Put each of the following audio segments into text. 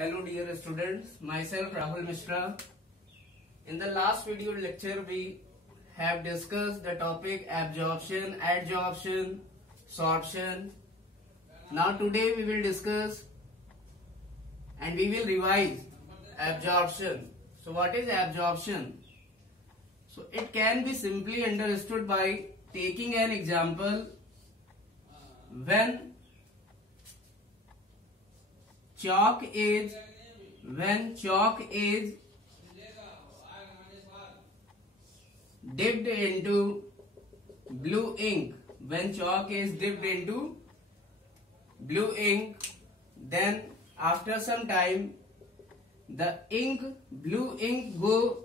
Hello dear students, myself Rahul Mishra. In the last video lecture we have discussed the topic absorption, adsorption, sorption. Now today we will discuss and we will revise absorption. So what is absorption? So it can be simply understood by taking an example. When chalk is dipped into blue ink, then after some time the blue ink go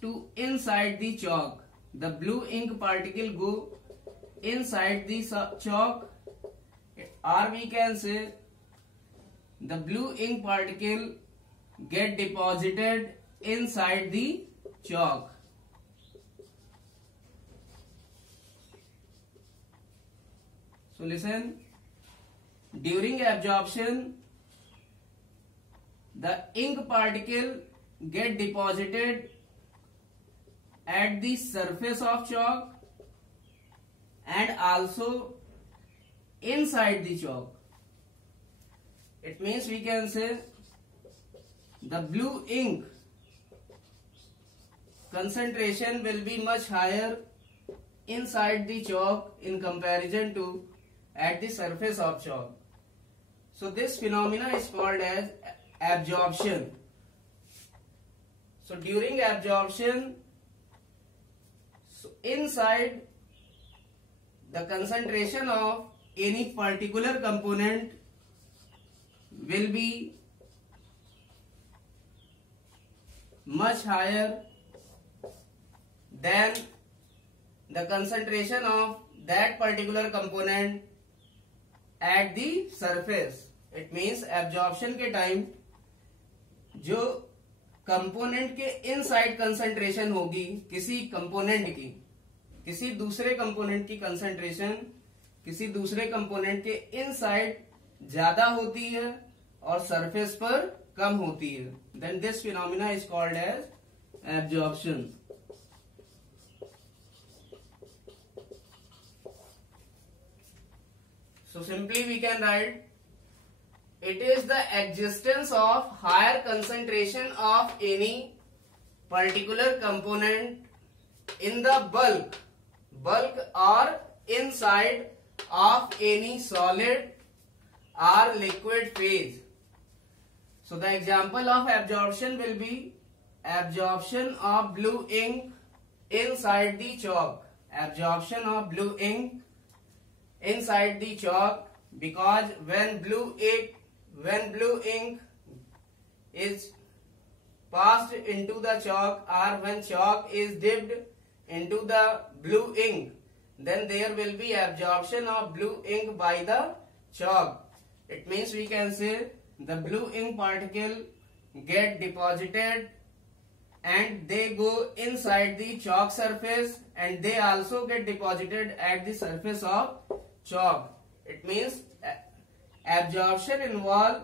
to inside the chalk. The blue ink particle go inside the chalk, or we can say the blue ink particle get deposited inside the chalk. So listen, during absorption the ink particle get deposited at the surface of chalk and also inside the chalk. It means we can say the blue ink concentration will be much higher inside the chalk in comparison to at the surface of chalk. So this phenomena is called as absorption. So during absorption, so inside the concentration of any particular component will be much higher than the concentration of that particular component at the surface. It means absorption के time जो component के inside concentration होगी किसी component की, किसी दूसरे component की concentration किसी दूसरे कंपोनेंट के इनसाइड ज्यादा होती है और सरफेस पर कम होती है, then this phenomena is called as absorption. So simply we can write, it is the existence of higher concentration of any particular component in the bulk or inside of any solid or liquid phase. So the example of absorption will be absorption of blue ink inside the chalk. Absorption of blue ink inside the chalk, because when blue ink is passed into the chalk or when chalk is dipped into the blue ink, then there will be absorption of blue ink by the chalk. It means we can say the blue ink particle get deposited and they go inside the chalk surface and they also get deposited at the surface of chalk. It means absorption involve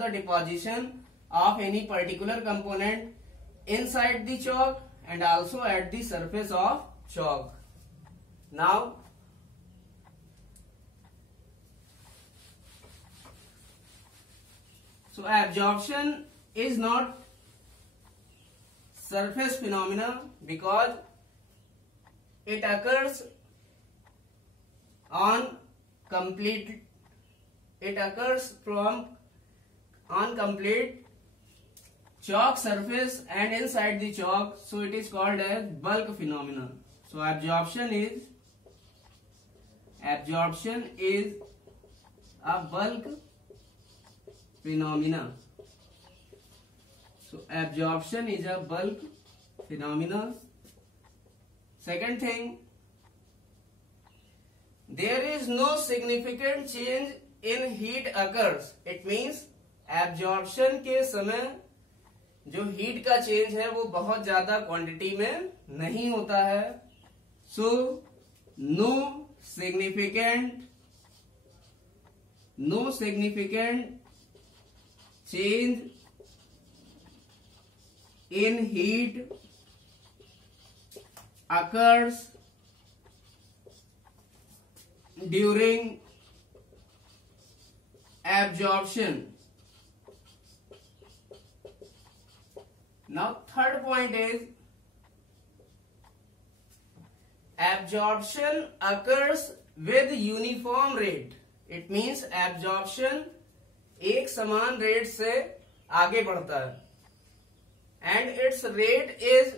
the deposition of any particular component inside the chalk and also at the surface of chalk. Now so absorption is not surface phenomena because it occurs on complete chalk surface and inside the chalk, so it is called as bulk phenomena. So absorption is a bulk phenomena. So absorption is a bulk phenomena. Second thing, there is no significant change in heat occurs. It means absorption के समय जो heat का change है वो बहुत ज्यादा quantity में नहीं होता है. So no significant no significant change in heat occurs during absorption. Now third point is absorption occurs with uniform rate. It means absorption एक समान रेट से आगे बढ़ता है and its rate is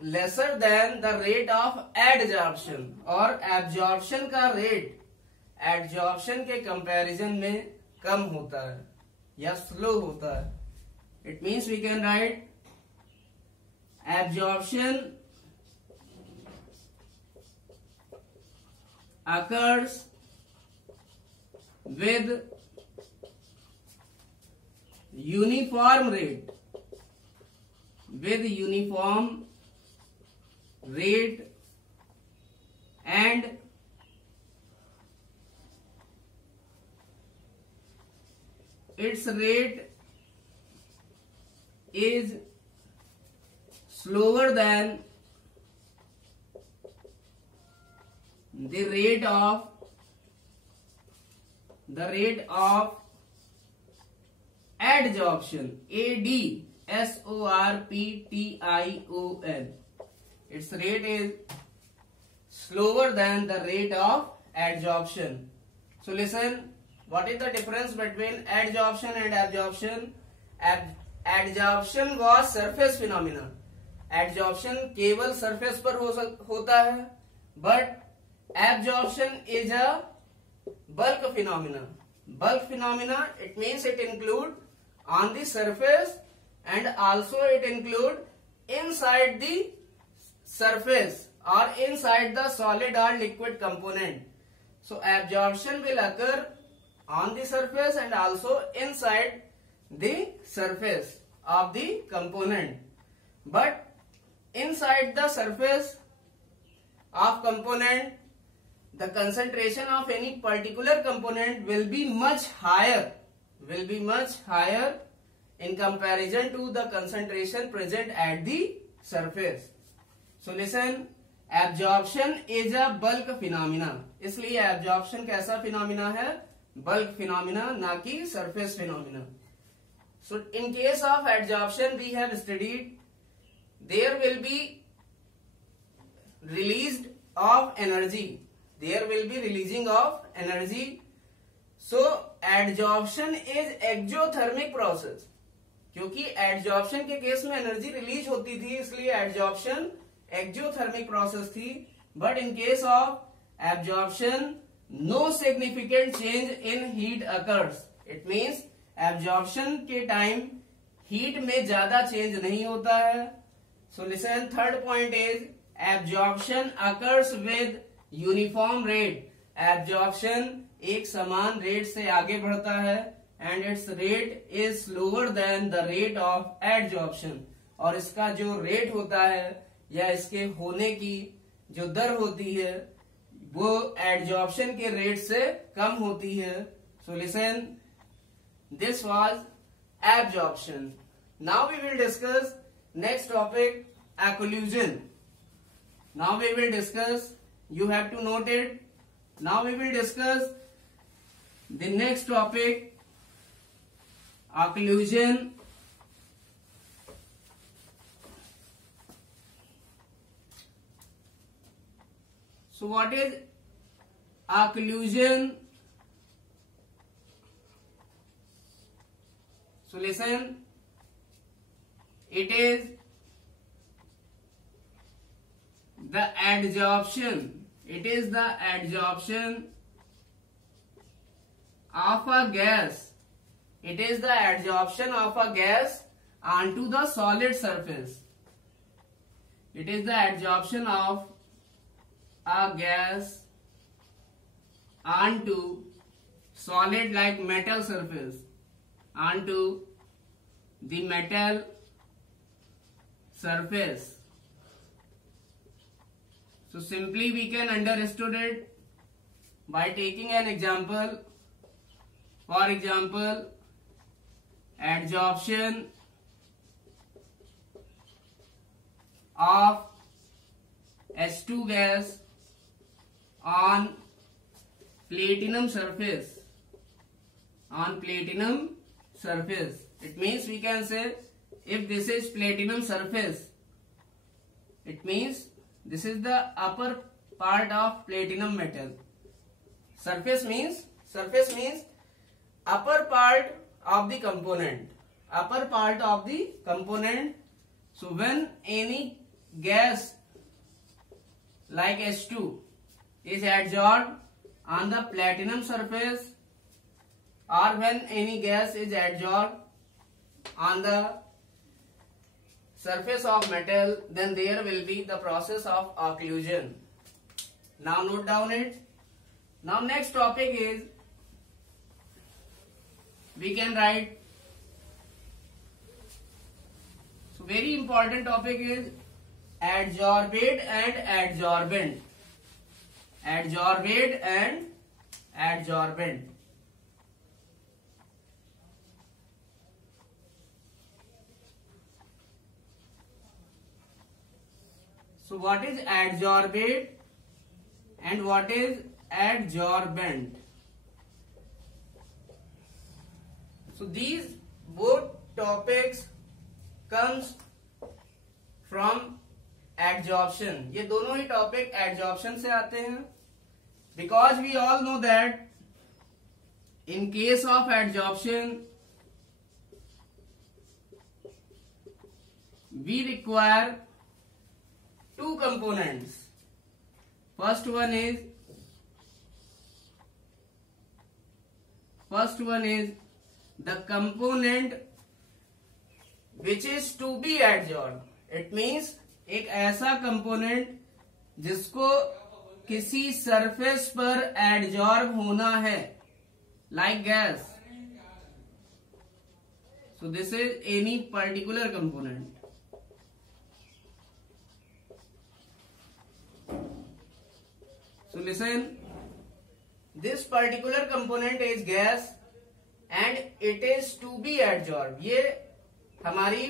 lesser than the rate of adsorption. और absorption का rate adsorption के comparison में कम होता है या स्लो होता है. It means we can write absorption occurs with uniform rate and its rate is slower than the rate of adsorption. ADSORPTION. Its rate is slower than the rate of adsorption. So listen, what is the difference between adsorption and absorption? Adsorption was surface phenomena. Adsorption केवल surface पर होता है, but absorption is a bulk phenomena. Bulk phenomena, it means it include on the surface and also it include inside the surface or inside the solid or liquid component. So absorption will occur on the surface and also inside the surface of the component. But inside the surface of component, the concentration of any particular component will be much higher in comparison to the concentration present at the surface. So listen, absorption is a bulk phenomena. इसलिए absorption कैसा phenomena है? Bulk phenomena, ना कि surface phenomena. So in case of adsorption, we have studied there will be released of energy. There will be releasing of energy. So adsorption is exothermic process. क्योंकि adsorption के case में energy release होती थी, इसलिए adsorption exothermic process थी. But in case of absorption, no significant change in heat occurs. It means absorption के time heat में ज्यादा चेंज नहीं होता है. So listen, third point is absorption occurs with uniform rate. Absorption एक समान rate से आगे बढ़ता है and its rate is slower than the rate of adsorption. और इसका जो रेट होता है या इसके होने की जो दर होती है वो adsorption के रेट से कम होती है. So listen, this was absorption. Now we will discuss next topic, occlusion. Now we will discuss, you have to note it. Now we will discuss the next topic, occlusion. So what is occlusion? So listen, it is the adsorption. It is the adsorption of a gas. It is the adsorption of a gas onto the solid surface. It is the adsorption of a gas onto solid like metal surface, onto the metal surface. So simply we can understand it by taking an example. For example, adsorption of H2 gas on platinum surface. It means we can say if this is platinum surface, it means this is the upper part of platinum metal. Surface means upper part of the component. So when any gas like H2 is adsorbed on the platinum surface, or when any gas is adsorbed on the surface of metal, then there will be the process of occlusion. Now note down it. Now next topic is, we can write, so very important topic is adsorbate and adsorbent. So what is adsorbate and what is adsorbent? So these both topics comes from adsorption. ये दोनों ही topic adsorption से आते हैं. Because we all know that in case of adsorption we require two components. First one is the component which is to be adsorbed. It means एक ऐसा component जिसको किसी surface पर एडजॉर्ब होना है, like gas. So this is any particular component. So listen, this particular component is gas and it is to be adsorbed. ये हमारी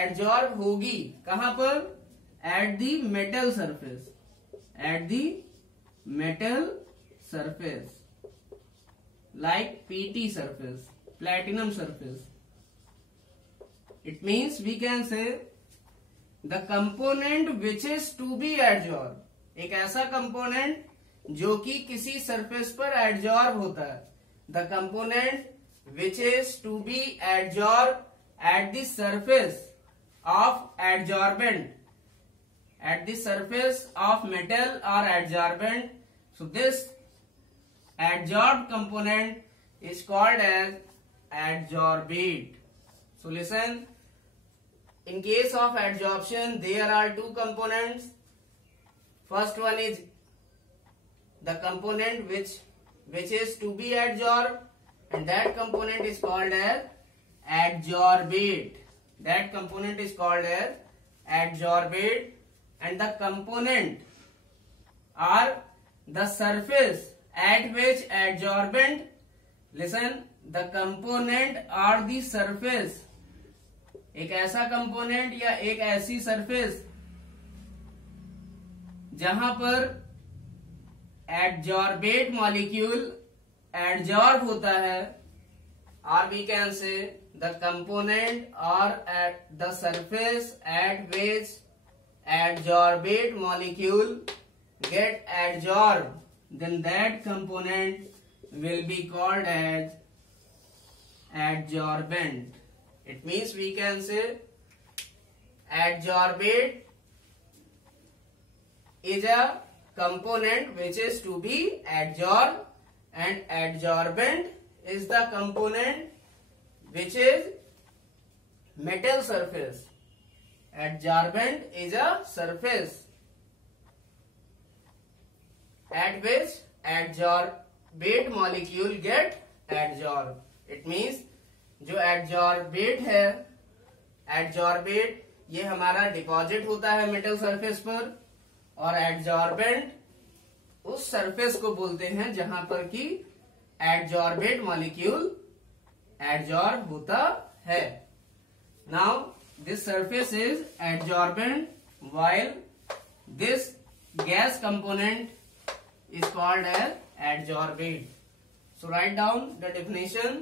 adsorb होगी कहां पर? At the metal surface, like PT surface, platinum surface. It means we can say the component which is to be adsorbed, एक ऐसा component जो कि किसी सरफेस पर एडजॉर्ब होता है. The component which is to be adsorbed at the surface of adsorbent, at the surface of metal or adsorbent. So this adsorbed component is called as adsorbate. So listen, in case of adsorption there are two components. First one is the component which is to be adsorbed, and that component is called as adsorbate. And the component or the surface at which adsorbent, listen, the component or the surface, एक ऐसा component या एक ऐसी surface जहां पर adsorbate molecule adsorb होता है, और we can say the component और at the surface at which adsorbate molecule get adsorbed, then that component will be called as adsorbent. It means we can say adsorbate is a component which is to be adsorbed, and adsorbent is the component which is metal surface. Adsorbent is a surface at which adsorbate molecule get adsorbed. It means जो adsorbate है, adsorbate ये हमारा deposit होता है metal surface पर, और adsorbent उस surface को बोलते हैं जहां पर कि एडजॉर्बेट मॉलिक्यूल एडजॉर्ब होता है। Now this surface is adsorbent while this gas component is called as adsorbate. So write down the definition.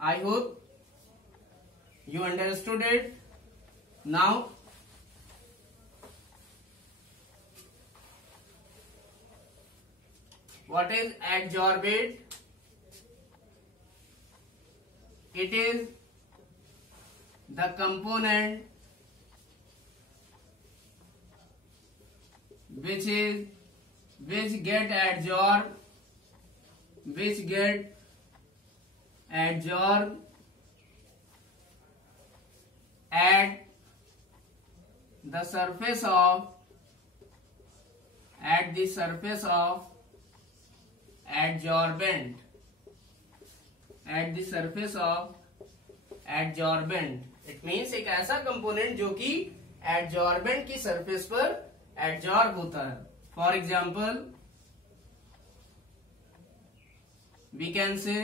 I hope you understood it. Now what is adsorbate? It is the component which get adsorbed at the surface of adsorbent it means एक ऐसा component जो कि adsorbent की surface पर adsorb होता है। For example we can say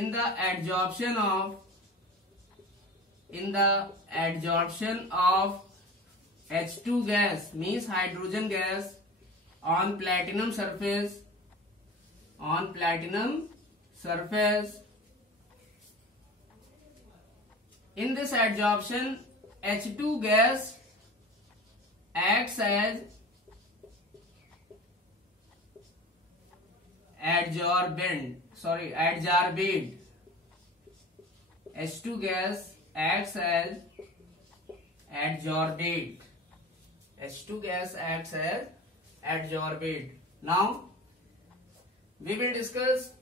in the adsorption of H2 gas means hydrogen gas on platinum surface in this adsorption H2 gas acts as adsorbate. H2 gas acts as adsorbate. Now we will discuss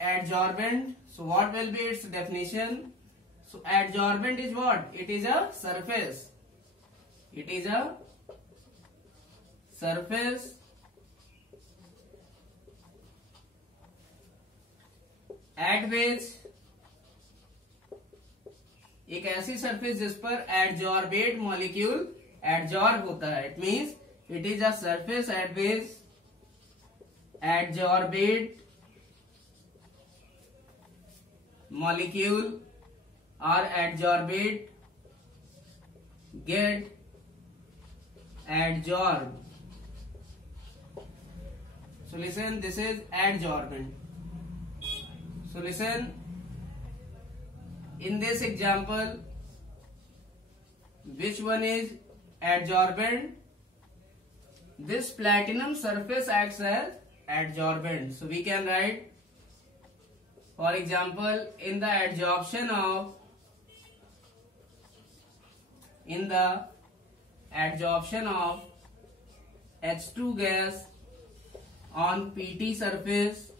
adsorbent. So what will be its definition? So adsorbent is what? It is a surface at which एक ऐसी surface जिस पर adsorbate molecule adsorb होता है। It means it is a surface at which adsorbate molecule और adsorbate get adsorbed. So listen, this is adsorbent. So listen, in this example, which one is adsorbent? This platinum surface acts as adsorbent. So we can write, for example, in the adsorption of H2 gas on PT surface,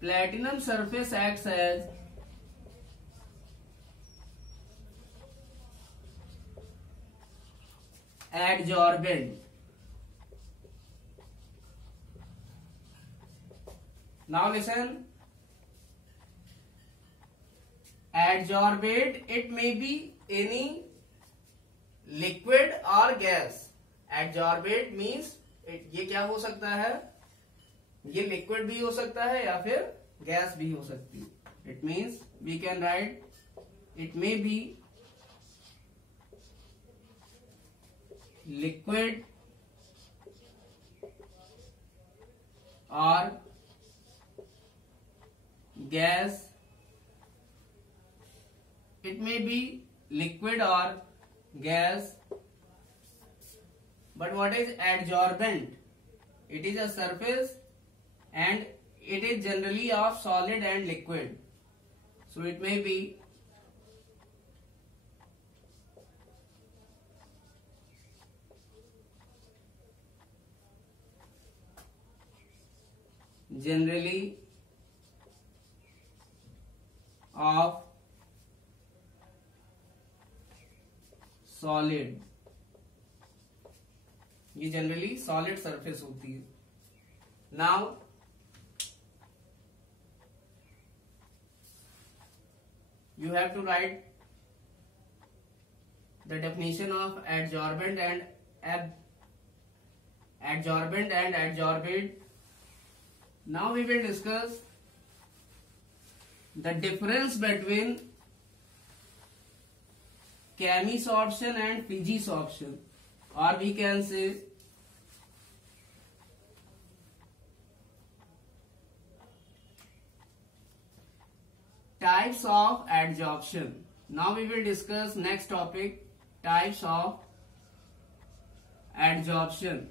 platinum surface acts as adsorbent. Now listen, adsorbate, it may be any liquid or gas. Adsorbate means ये क्या हो सकता है? ये liquid भी हो सकता है या फिर गैस भी हो सकती है। It means we can write it may be liquid or gas. It may be liquid or gas. But what is adsorbent? It is a surface and it is generally of solid and liquid. So it may be generally of solid. ये generally solid surface होती है. Now You have to write the definition of adsorbent and adsorbate. Now we will discuss the difference between chemisorption and physisorption, or we can say types of adsorption. Now we will discuss next topic, types of adsorption.